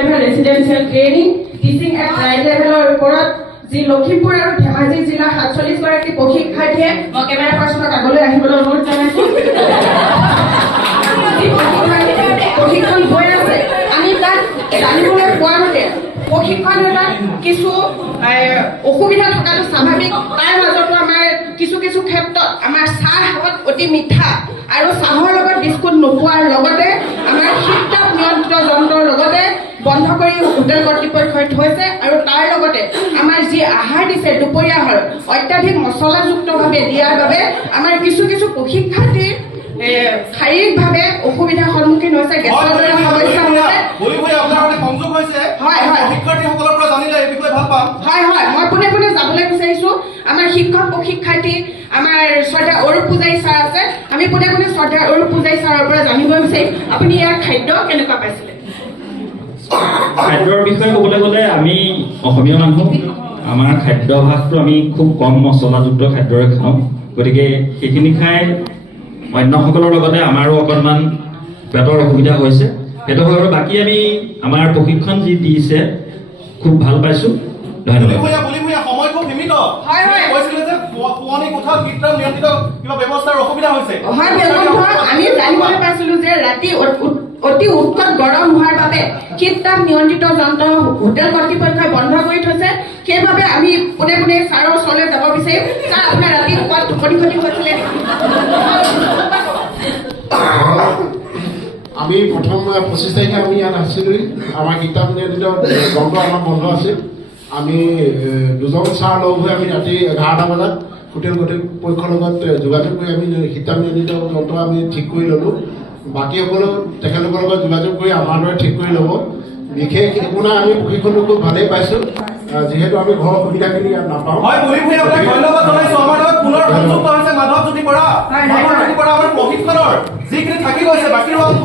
Level residential training teaching at right লেভেলৰ ওপৰত যি লখিমপুৰ আৰু ধেমাজি জিলাৰ 47 গৰাকী প্ৰশিক্ষাৰ্থীয়ে মই কেমেৰা পাৰ্চনক আগলৈ আহিবলৈ অনুৰোধ জনাইছো। প্ৰশিক্ষণ হৈ আছে আমি তাত জানিবলৈ পোৱা মতে প্ৰশিক্ষণ এটাত কিছু অসুবিধা থকাটো স্বাভাৱিক। তাৰ মাজতো আমাৰ কিছু ক্ষেত্ৰত আমাৰ চাহ অতি মিঠা আৰু চাহৰ লগত বিস্কুট নোপোৱাৰ লগতে আমাৰ শীততাপ নিয়ন্ত্ৰিত যন্ত্ৰৰ লগতে বন্ধ কৰি হোটেল কৰ্তৃপক্ষই থৈছে আৰু তাৰ লগতে আমাৰ যি আহাৰ দিছে দুপৰীয়া আহাৰ অত্যাধিক মছলাযুক্তভাৱে দিয়াৰ বাবে আমাৰ কিছু প্ৰশিক্ষাৰ্থীৰ শাৰীৰিকভাৱে অসুবিধাৰ সন্মুখীন হৈছে। গেছৰ দৰে সমস্যা হৈছে। হয় মই পোনে যাবলৈ বিচাৰিছো। আমাৰ শিক্ষক প্ৰশিক্ষাৰ্থী আমাৰ শ্ৰদ্ধা অৰূপ পূজাৰী ছাৰ আছে। আমি পোনে শ্ৰদ্ধা অৰূপ পূজাৰী ছাৰৰ পৰা জানিব বিচাৰিম আপুনি ইয়াৰ খাদ্য কেনেকুৱা পাইছিলে? খাদ্যৰ বিষয়ে ক'বলৈ গ'লে আমি অসমীয়া মানুহ আমাৰ খাদ্যাভ্যাসটো আমি খুব কম মছলাযুক্ত খাদ্যৰে খাওঁ। গতিকে সেইখিনি খাই অন্যসকলৰ লগতে আমাৰো অকণমান পেটৰ অসুবিধা হৈছে। সেইটো হয় আৰু বাকী আমি আমাৰ প্ৰশিক্ষণ যি দিছে খুব ভাল পাইছোঁ। ধন্যবাদ। আমি জানিবলৈ পাইছিলো যে ৰাতি অতি উৎকট গৰম হোৱাৰ বাবে শীততাপ নিয়ন্ত্ৰিত যন্ত্ৰ হোটেল কৰ্তৃপক্ষই বন্ধ কৰি থৈছে। সেইবাবে আমি পোনে ছাৰৰ ওচৰলৈ যাব বিচাৰিম। ছাৰ আপোনাৰ ৰাতি ক'ৰবাত টোপনি ক্ষতি হৈছিলে নেকি? আমি প্ৰথম 25 তাৰিখে আমি ইয়াত আছিলোঁ। আমাৰ শীততাপ নিয়ন্ত্ৰিত যন্ত্ৰ আমাৰ বন্ধ আছিল। আমি দুজন ছাৰ লগ হৈ আমি ৰাতি 11টা বজাত হোটেল কৰ্তৃপক্ষৰ লগত যোগাযোগ কৰি আমি শীততাপ নিয়ন্ত্ৰিত যন্ত্ৰ আমি ঠিক কৰি ল'লোঁ। বাকীসকলেও তেখেতলোকৰ লগত যোগাযোগ কৰি আমাৰ দৰে ঠিক কৰি ল'ব। বিশেষ একো নাই, আমি প্ৰশিক্ষণটো খুব ভালেই পাইছোঁ। যিহেতু আমি ঘৰৰ সুবিধাখিনি ইয়াত নাপাওঁ। মাধৱজ্যোতি বৰা আমাৰ প্ৰশিক্ষণৰ যিখিনি থাকি গৈছে বাকী অংশ